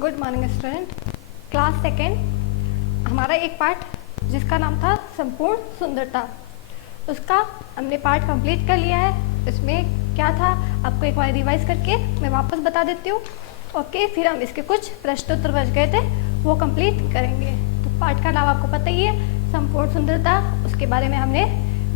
Good morning student. Class second हमारा एक part जिसका नाम था संपूर्ण सुंदरता, उसका हमने पार्ट कंप्लीट कर लिया है। इसमें क्या था आपको एक बार रिवाइज करके मैं वापस बता देती हूँ। ओके, फिर हम इसके कुछ प्रश्नोत्तर बच गए थे वो कंप्लीट करेंगे। तो पार्ट का नाम आपको पता ही है, संपूर्ण सुंदरता। उसके बारे में हमने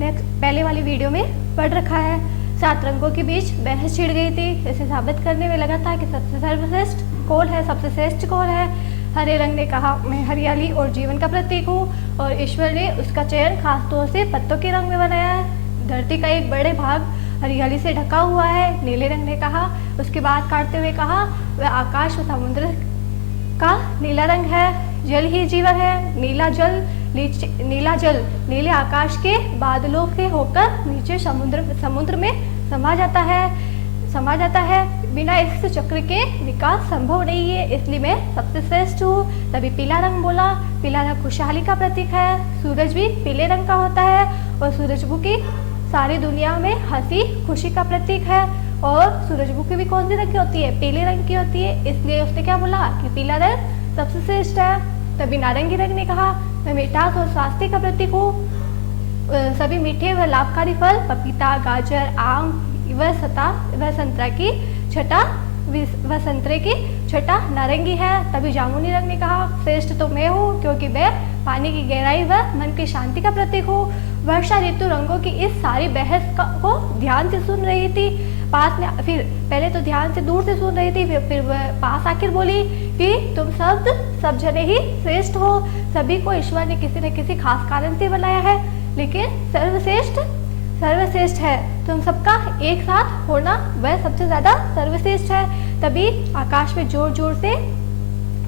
पहले वाली वीडियो में पढ़ रखा है। 7 रंगों के बीच बहस छिड़ गई थी। इसे साबित करने में लगा था कि सबसे सर्वश्रेष्ठ कौन है, सबसे श्रेष्ठ कौन है। हरे रंग ने कहा मैं हरियाली और जीवन का प्रतीक हूँ, और ईश्वर ने उसका चयन खास तौर से पत्तों के रंग में बनाया है। धरती का एक बड़े भाग हरियाली से ढका हुआ है, नीले रंग ने कहा। उसके बाद काटते हुए कहा वह आकाश व समुद्र का नीला रंग है। जल ही जीवन है। नीला जल नीले आकाश के बादलों से होकर नीचे समुद्र में समा जाता है। बिना इस चक्र के विकास संभव नहीं है, इसलिए मैं सबसे श्रेष्ठ हूँ। तभी पीला रंग बोला। पीला रंग खुशहाली का प्रतीक है। सूरज भी पीले रंग का होता है, और सूरजमुखी सारी दुनिया में हंसी खुशी का प्रतीक है। और सूरजमुखी भी कौन सी रंग की होती है? पीले रंग की होती है। इसलिए उसने क्या बोला कि पीला रंग सबसे श्रेष्ठ है। तभी नारंगी रंग ने कहा मैं मिठास और स्वास्थ्य का प्रतीक हूँ। सभी मीठे व लाभकारी फल पपीता, गाजर, आम व संतरा की छटा व संतरे की छटा नारंगी है। तभी जामुनी रंग ने कहा श्रेष्ठ तो मैं हूँ, क्योंकि मैं पानी की गहराई व मन की शांति का प्रतीक हूँ। वर्षा ऋतु रंगों की इस सारी बहस को ध्यान से सुन रही थी। पास में फिर पहले तो ध्यान से दूर से सुन रही थी, फिर वह पास आकर बोली कि तुम सब जने ही श्रेष्ठ हो। सभी को ईश्वर ने किसी न किसी खास कारण से बनाया है, लेकिन सर्वश्रेष्ठ है तुम सबका एक साथ होना, वह सबसे ज्यादा सर्वश्रेष्ठ है। तभी आकाश में जोर जोर से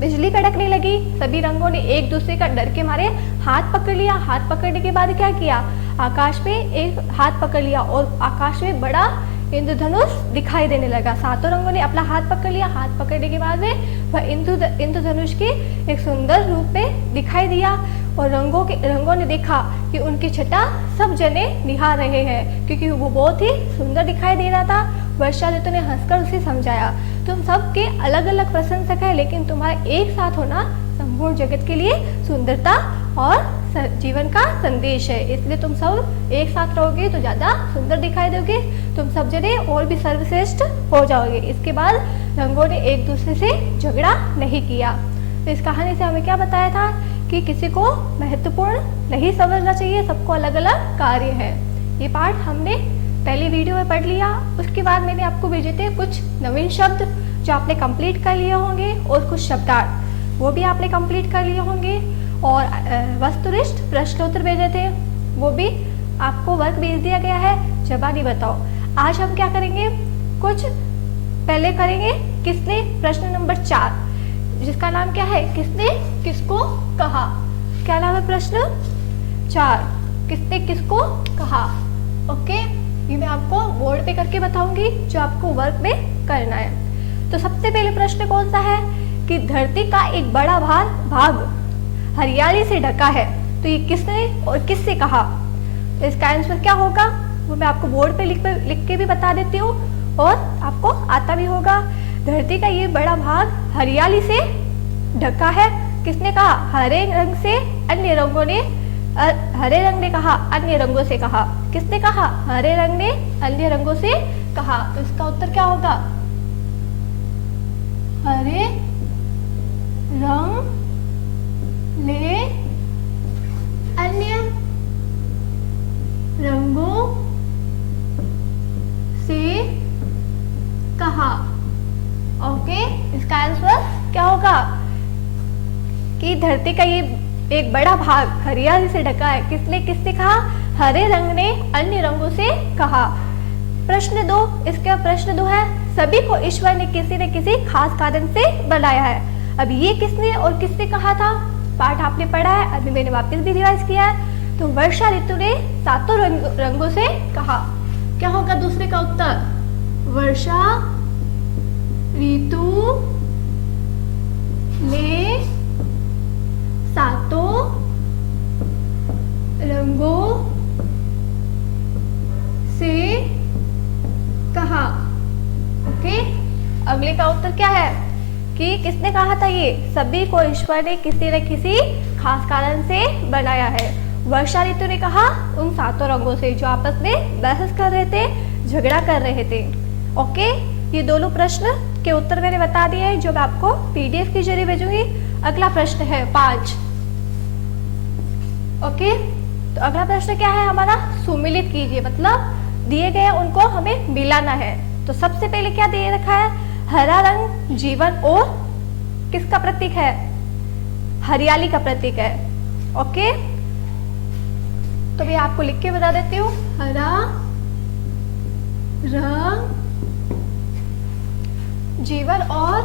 बिजली कड़कने लगी। सभी रंगों ने एक दूसरे का डर के मारे हाथ पकड़ लिया। हाथ पकड़ने के बाद क्या किया? आकाश में एक हाथ पकड़ लिया और आकाश में बड़ा इंद्रधनुष दिखाई देने लगा। 7 रंगों ने अपना हाथ पकड़ लिया। हाथ पकड़ने के बाद में वह इंद्रधनुष की एक सुंदर रूप में दिखाई दिया, और रंगों ने देखा कि उनकी छटा सब जने निहार रहे हैं, क्योंकि वो बहुत ही सुंदर दिखाई दे रहा था। वर्षा ऋतु ने हंसकर उसे समझाया तुम सबके अलग अलग प्रशंसक है, लेकिन तुम्हारा एक साथ होना संपूर्ण जगत के लिए सुंदरता और जीवन का संदेश है। इसलिए तुम सब एक साथ रहोगे तो ज्यादा सुंदर दिखाई दोगे, तुम सब जने और भी सर्वश्रेष्ठ हो जाओगे। इसके बाद रंगों ने एक दूसरे से झगड़ा नहीं किया। तो इस कहानी से हमें क्या बताया था कि किसी को महत्वपूर्ण नहीं समझना चाहिए, सबको अलग अलग कार्य है। ये पार्ट हमने पहली वीडियो में पढ़ लिया। उसके बाद मैंने आपको भेजे थे कुछ नवीन शब्द जो आपने कंप्लीट कर लिए होंगे, और कुछ शब्दार्थ वो भी आपने कंप्लीट कर लिए होंगे, और वस्तुनिष्ठ प्रश्नोत्तर भेजे थे वो भी आपको वर्क भेज दिया गया है। जवानी बताओ। आज हम क्या करेंगे, कुछ पहले करेंगे किसने प्रश्न नंबर 4, जिसका नाम क्या है किसने किसको कहा। क्या नाम है? प्रश्न 4, किसने किसको कहा। ओके, ये मैं आपको बोर्ड पे करके बताऊंगी जो आपको वर्क में करना है। तो सबसे पहले प्रश्न कौन सा है कि धरती का एक बड़ा भाग हरियाली से ढका है, तो ये किसने और किससे कहा। तो इसका आंसर क्या होगा वो मैं आपको बोर्ड पे लिख के भी बता देती हूँ, और आपको आता भी होगा। धरती का ये बड़ा भाग हरियाली से ढका है, किसने कहा? हरे रंग से अन्य रंगों ने हरे रंग ने कहा अन्य रंगों से कहा। किसने कहा? हरे रंग ने अन्य रंगों से कहा। तो इसका उत्तर क्या होगा? हरे रंग ने अन्य रंगों से कहा। ओके, इसका आंसर क्या होगा कि धरती का ये एक बड़ा भाग हरियाली से ढका है, किसने कहा? हरे रंग ने अन्य रंगों से कहा। प्रश्न 2, इसका प्रश्न 2 है सभी को ईश्वर ने किसी न किसी खास कारण से बनाया है। अब ये किसने और किससे कहा था पाठ आपने पढ़ा है, अभी मैंने वापस भी रिवाइज किया है। तो वर्षा ऋतु ने 7 रंगों से कहा। क्या होगा दूसरे का उत्तर? वर्षा ऋतु ने 7 रंगों से कहा। ओके, अगले का उत्तर क्या है कि किसने कहा था ये, सभी को ईश्वर ने किसी न किसी खास कारण से बनाया है। वर्षा ऋतु ने कहा उन सातों रंगों से जो आपस में बहस कर रहे थे, झगड़ा कर रहे थे। ओके, ये दोनों प्रश्न के उत्तर मैंने बता दिए हैं जो मैं आपको पीडीएफ के जरिए भेजूंगी। अगला प्रश्न है 5। ओके, तो अगला प्रश्न क्या है हमारा, सुमिलित कीजिए, मतलब दिए गए उनको हमें मिलाना है। तो सबसे पहले क्या दे रखा है, हरा रंग जीवन और किसका प्रतीक है, हरियाली का प्रतीक है। ओके, तो मैं आपको लिख के बता देती हूँ, हरा रंग जीवन और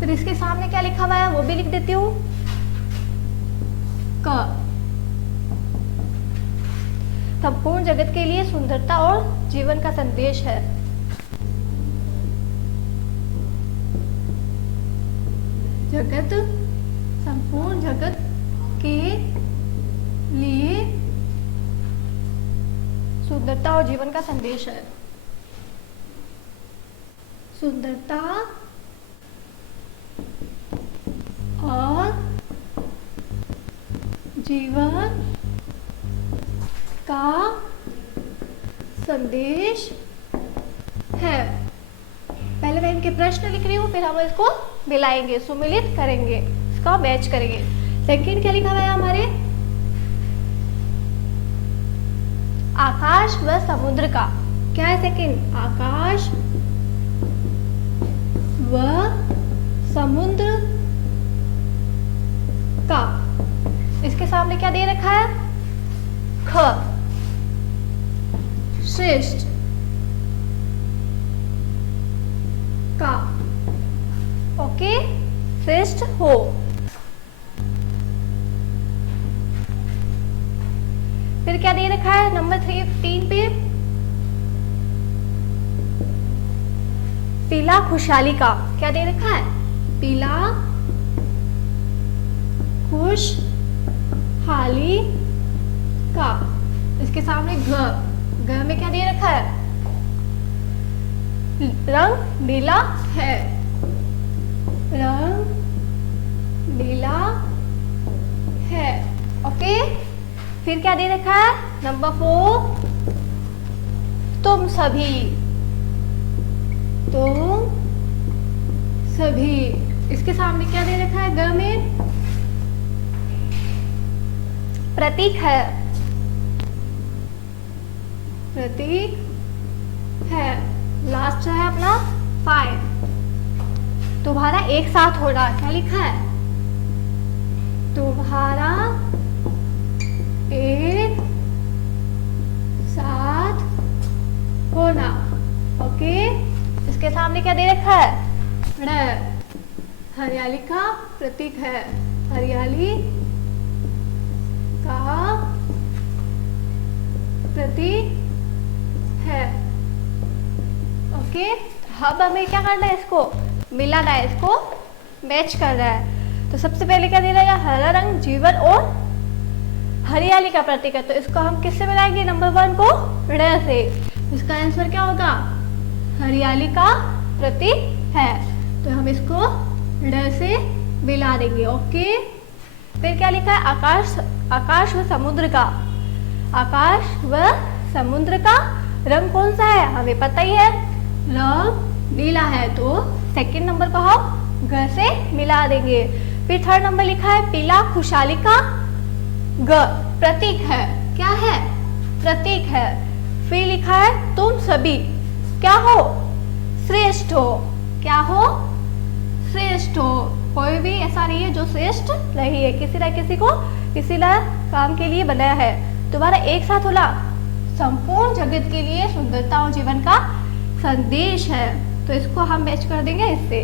फिर इसके सामने क्या लिखा हुआ है वो भी लिख देती हूँ, क। संपूर्ण जगत के लिए सुंदरता और जीवन का संदेश है। जगत, संपूर्ण जगत के लिए सुंदरता और जीवन का संदेश है। सुंदरता और जीवन का संदेश है। पहले मैं इनके प्रश्न लिख रही हूँ, फिर हम इसको मिलाएंगे, सुमिलित करेंगे, इसका मैच करेंगे। सेकंड क्या लिखा हुआ है हमारे, आकाश व समुद्र का, क्या है सेकंड, आकाश व समुद्र का। इसके सामने क्या दे रखा है, ख, श्रेष्ठ का। ओके, श्रेष्ठ हो। फिर क्या दे रखा है नंबर 3 पे, पीला खुशहाली का, क्या दे रखा है, पीला खुशहाली का। इसके सामने घ, घ में क्या दे रखा है, रंग नीला है, रंग नीला है। ओके, फिर क्या दे रखा है नंबर 4, तुम सभी, तुम सभी। इसके सामने क्या दे रखा है, ग में प्रतीक है, प्रतीक है। लास्ट है अपना 5, तुम्हारा एक साथ होना, क्या लिखा है, तुम्हारा एक साथ होना। ओके, इसके सामने क्या दे रखा है, ड़, हरियाली का प्रतीक है, हरियाली का प्रतीक है। ओके, अब हमें क्या करना है, इसको मिलाना है, इसको मैच करना है। तो सबसे पहले क्या दे रहा है, हरा रंग जीवन और हरियाली का प्रतीक है। तो इसको हम किससे मिलाएंगे, नंबर 1 को ड़ से। इसका आंसर क्या होगा, हरियाली का प्रतीक है। तो हम इसको ड़ से मिला देंगे। ओके, फिर क्या लिखा है, आकाश, आकाश व समुद्र का, आकाश व समुद्र का रंग कौन सा है, हमें पता ही है, रंग नीला है। तो सेकंड नंबर को हम घ से मिला देंगे। फिर थर्ड नंबर लिखा है, पीला खुशहाली का, ग प्रतीक है, क्या है, प्रतीक है। फिर लिखा है, तुम सभी क्या हो, श्रेष्ठ हो, क्या हो, श्रेष्ठ हो। कोई भी ऐसा नहीं है जो श्रेष्ठ नहीं है, किसी न किसी को किसी न काम के लिए बनाया है। तुम्हारा एक साथ होला संपूर्ण जगत के लिए सुंदरता और जीवन का संदेश है। तो इसको हम मैच कर देंगे इससे।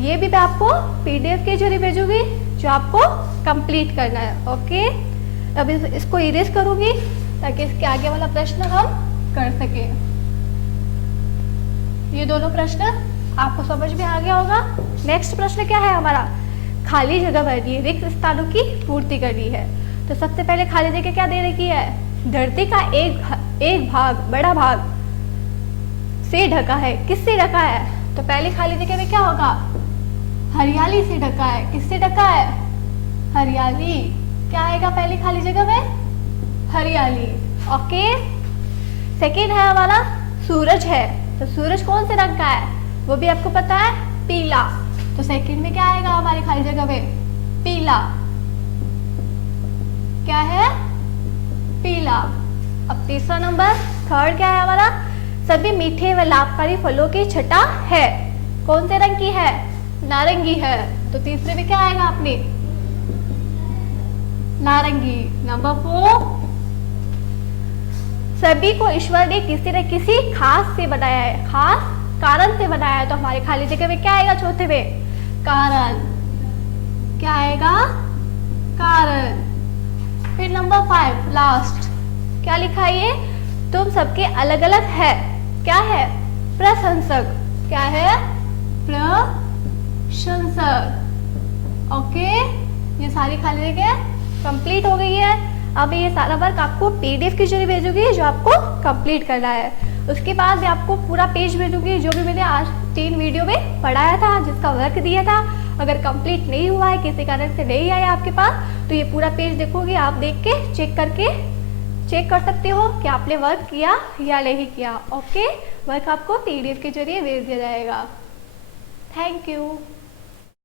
ये भी मैं आपको पीडीएफ के जरिए भेजूंगी जो आपको कंप्लीट करना है। ओके, अब इसको इरेज करूंगी ताकि इसके आगे वाला प्रश्न हम कर सके। ये दोनों प्रश्न आपको समझ में आ गया होगा। नेक्स्ट प्रश्न क्या है हमारा, खाली जगह भरनी है, रिक्त स्थानों की पूर्ति करनी है। तो सबसे पहले खाली जगह क्या दे रखी है, धरती का एक एक भाग, बड़ा भाग से ढका है। किससे ढका है? तो पहले खाली जगह में क्या होगा? हरियाली से ढका है। किससे ढका है? हरियाली। क्या आएगा पहले खाली जगह में? हरियाली। ओके। सेकेंड है हमारा सूरज है। तो सूरज कौन से रंग का है? वो भी आपको पता है, पीला। तो सेकेंड में क्या आएगा हमारी खाली जगह में? पीला। क्या है? पीला। अब तीसरा नंबर, थर्ड क्या है हमारा? सभी मीठे व लाभकारी फलों की छटा है। कौन से रंग की है? नारंगी है। तो तीसरे में क्या आएगा अपने? नारंगी। नंबर 4, सभी को ईश्वर ने किसी न किसी खास से बनाया है, खास कारण से बनाया है। तो हमारे खाली जगह में क्या आएगा चौथे में? कारण। क्या आएगा? कारण। फिर नंबर 5 लास्ट, क्या लिखा है ये? तुम सबके अलग अलग है। क्या है? प्रशंसक। क्या है? प्रशंसक। ओके, ये सारी खाली जगह कंप्लीट हो गई है। अब ये सारा वर्क आपको पीडीएफ के जरिए भेजूंगी जो आपको कंप्लीट करना है। उसके बाद मैं आपको पूरा पेज भेजूंगी जो भी मैंने आज 3 वीडियो में पढ़ाया था, जिसका वर्क दिया था। अगर कंप्लीट नहीं हुआ है, किसी कारण से नहीं आया आपके पास, तो ये पूरा पेज देखोगे, आप देख के चेक कर सकते हो कि आपने वर्क किया या नहीं किया। ओके, वर्क आपको पीडीएफ के जरिए भेज दिया जाएगा। Thank you.